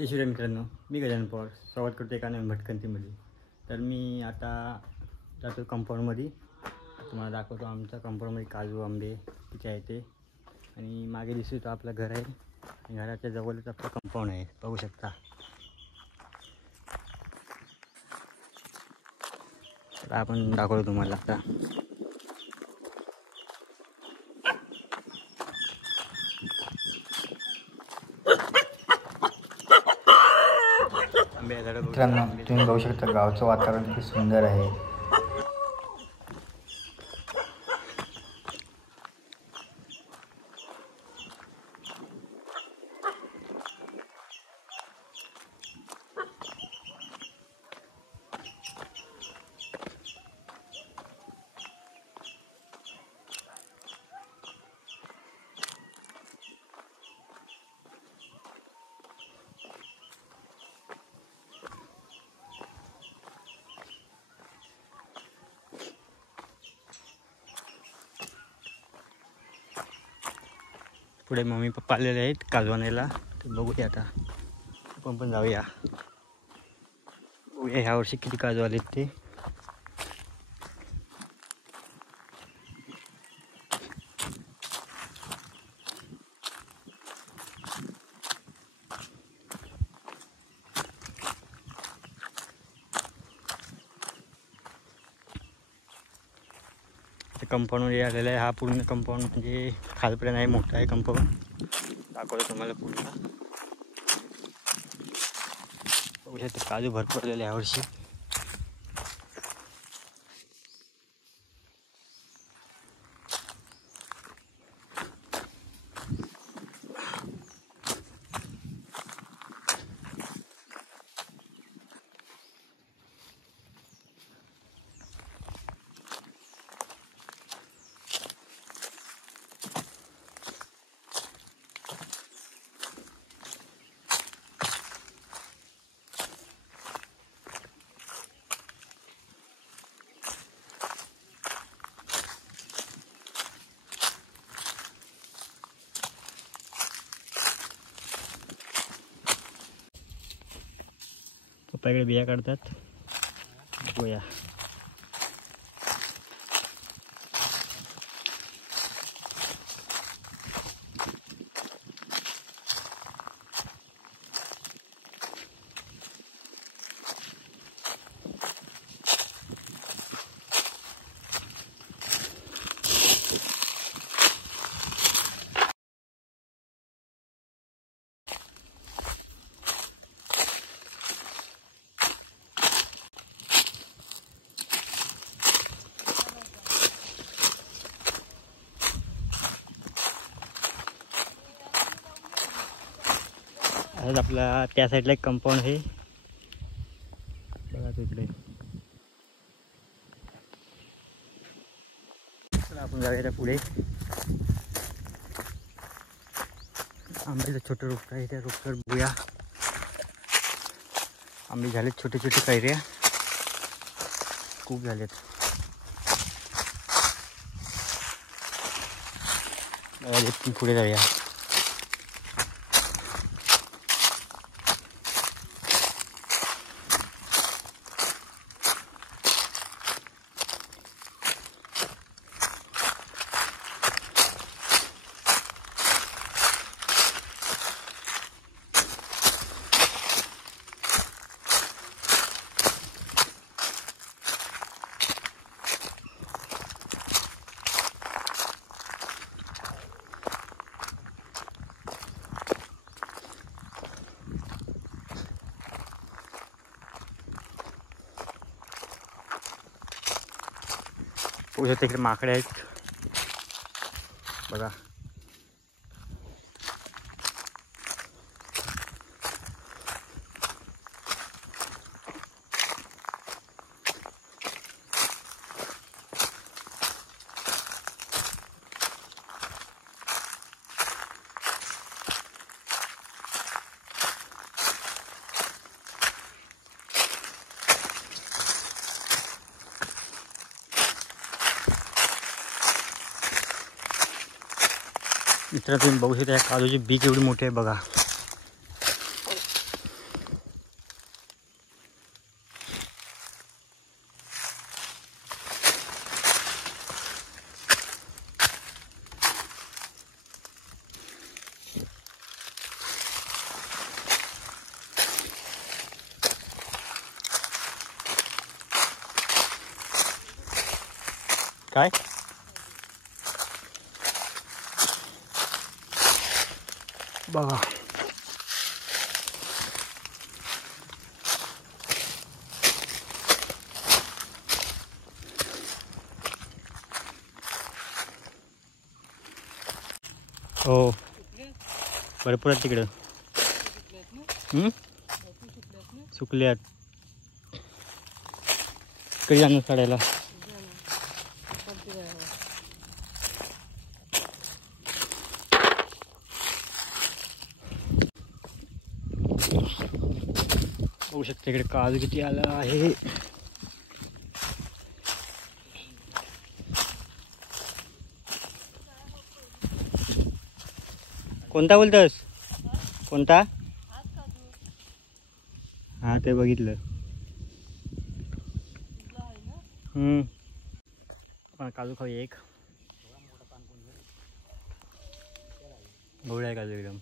जय श्रीराम मित्रांनो, मी गजानन पवार स्वागत करतो एका नवीन भटकंतीमध्ये. तर मी आता जातो कंपाऊंडमध्ये. तुम्हाला दाखवतो आमच्या कंपाऊंडमध्ये काजू आंबे तिथे आहे ते. आणि मागे दिसतो तो आपलं घर आहे. घराच्या जवळच आपलं कंपाऊंड आहे, बघू शकता. तर आपण दाखवतो तुम्हाला आता. मित्रांनो, तुम्ही बघू शकता गावचं वातावरण किती सुंदर आहे. पुढे मम्मी पप्पा आलेले आहेत काजू आणायला. तर बघूया आता आपण पण जाऊया. बघूया ह्या वर्षी किती काजू आलेत ते. कंपाऊंडमध्ये आलेला आहे. हा पूर्ण कंपाऊंड म्हणजे खालपर्यंत आहे, मोठा आहे कंपाऊंड. दाखवतो तुम्हाला पूर्ण. बघू शकता काजू भरपूर आलेले यावर्षी. पप्पा इकडे बिया काढतात. बघूया. आज आपला त्या साईडला एक कंपाऊंड आहे बघा तिकडे. चला आपण जाऊया त्या पुढे. आंब्याचं छोटं रोपटं आहे, त्या रोपट्यावर बघूया. आंबे झालेत, छोटे छोटे कैऱ्या खूप झालेत. पुढे जाऊया. उद्या तिकडे माकडे आहेत बघा. मित्रांनो, तुम्ही बघू शकता काजूची बी केवढी मोठी आहे बघा. काय बघा, हो भरपूर आहेत तिकडं. सुकल्यात कधी जाणार काढायला. बघू शकता इकडे काजू किती आला आहे. कोणता बोलतोस? कोणता? हा ते बघितलं. पण काजू खाऊ एक गोड आहे काजू एकदम.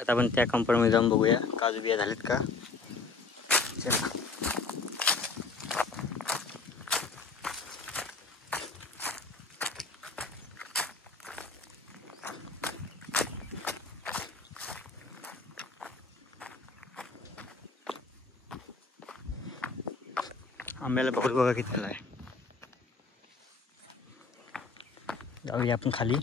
आता आपण त्या कंपाऊंडमध्ये जाऊन बघूया काजू बिया झालेत का. चला. आंब्याला बघून बघा किती झाला आहे. जाऊया आपण खाली.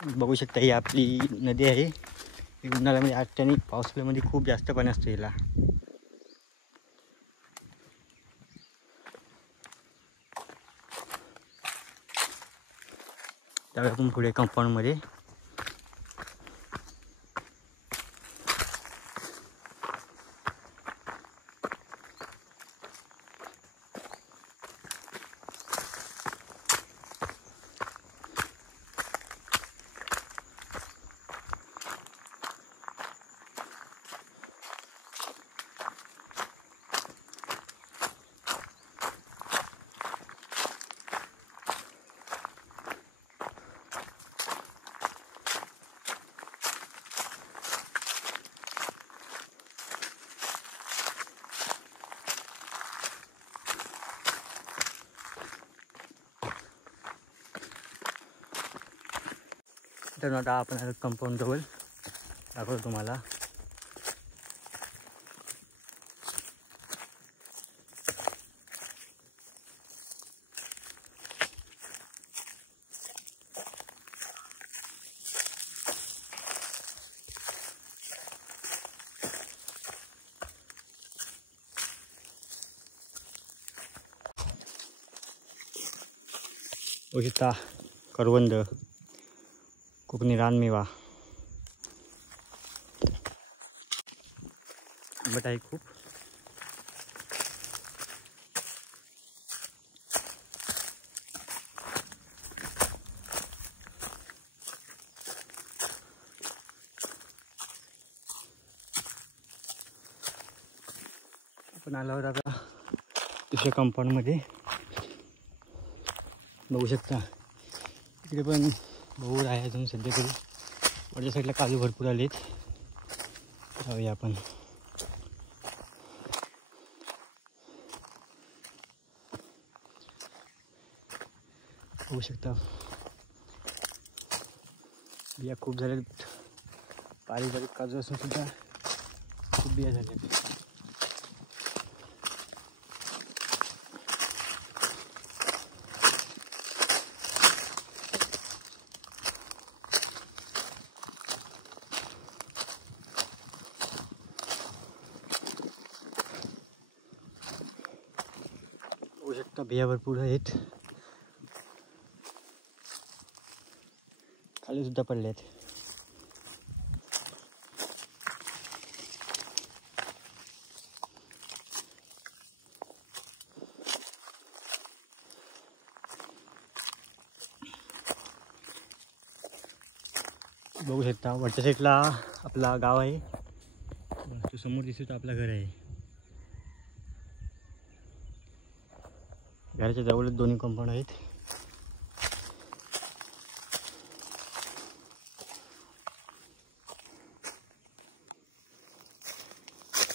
बघू शकता ही आपली नदी आहे. उन्हाळ्यामध्ये असते आणि पावसाळ्यामध्ये खूप जास्त पाणी असतं हिला. त्यावेळी आपण पुढे कंपाऊंडमध्ये तर आता आपण कंपाऊंड जवळ दाखवतो तुम्हाला. उशिता करवंद, कोकणी रानमेवा, आंबट आहे खूप. आपण आलो आहोत आता दुसऱ्या कंपाऊंडमध्ये. बघू शकता इकडे पण बहुर आहे अजून सध्या तरी. वरच्या साईडला काजू भरपूर आलेत. जाऊया आपण. बघू शकता बिया खूप झाल्यात. बारीक बारीक काजू असून सुद्धा खूप बिया झाल्यात. बघू शकता बिया भरपूर आहेत. खाली सुद्धा पडले आहेत. बघू शकता वरच्या साईडला आपला गाव आहे. तो समोर दिसतो आपलं घर आहे. घराच्या जवळच दोन्ही कंपाऊंड आहेत.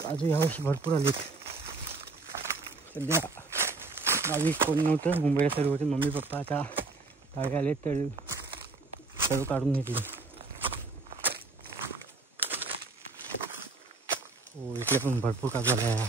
काजू यावर्षी भरपूर आलेत. सध्या गावी कोण नव्हतं, मुंबईला सर्व होते. मम्मी पप्पा आता गावी आले तर सर्व काढून घेतले. हो इकडे पण भरपूर काजू आला आहे.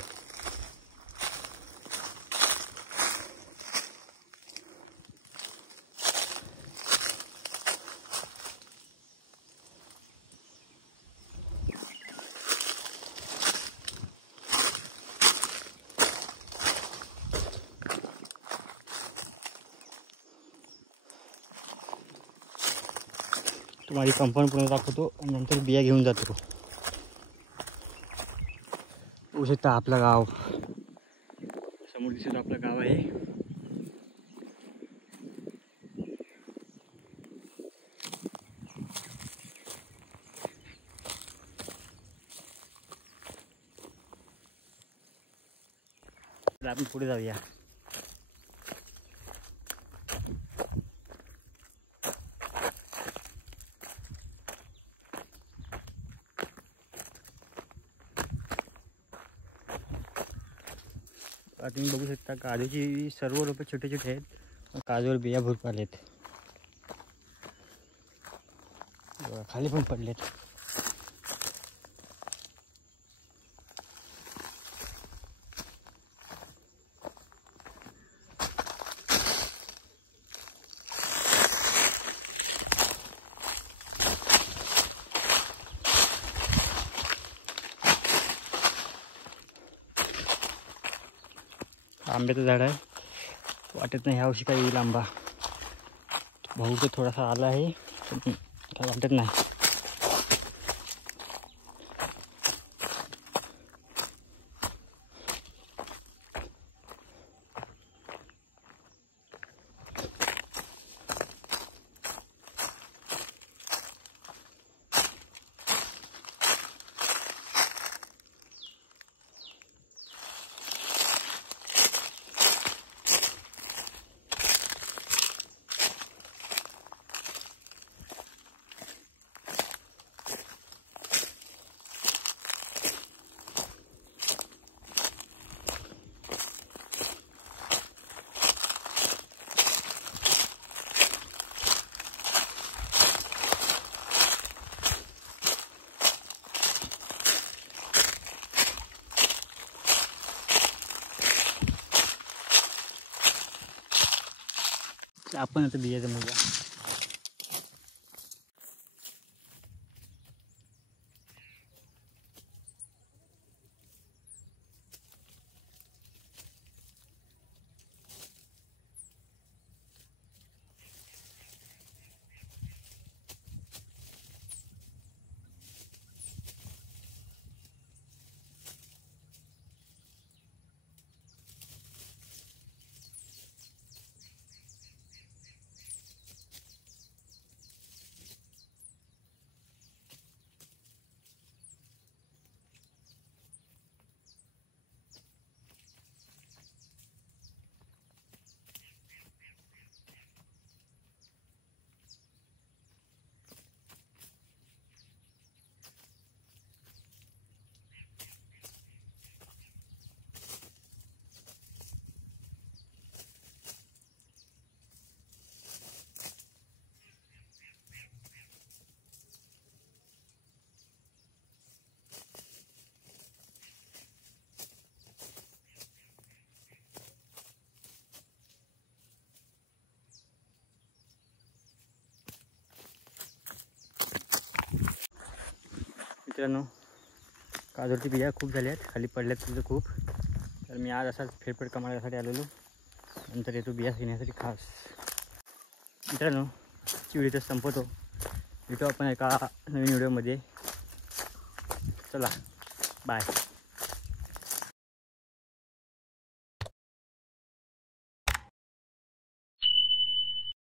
तुम्हाला कंपाऊंड पूर्ण दाखवतो आणि नंतर बिया घेऊन जातो. बघू शकता आपलं गाव समोर दिसत आपलं गाव आहे. आपण पुढे जाऊया. तुम्ही बघू शकता काजूची सर्व रोपे छोटे छोटे आहेत. काजूवर बिया भरपूर आलेत. खाली पण पडलेत. आंब्याचं झाड आहे. वाटत नाही ह्यावर्षी काही येईल आंबा. भाऊ तर थोडासा आला आहे पण काय वाटत नाही. आपण आता बिया जमवूया. मित्रांनो, काजूची बिया खूप झाल्या आहेत, खाली पडल्यात तिथं खूप. तर मी आज असाच फेरफटका मारण्यासाठी आलेलो, नंतर येतो बिया घेण्यासाठी खास. मित्रांनो, व्हिडिओ संपवतो. भेटू आपण एका नवीन व्हिडिओमध्ये. चला बाय.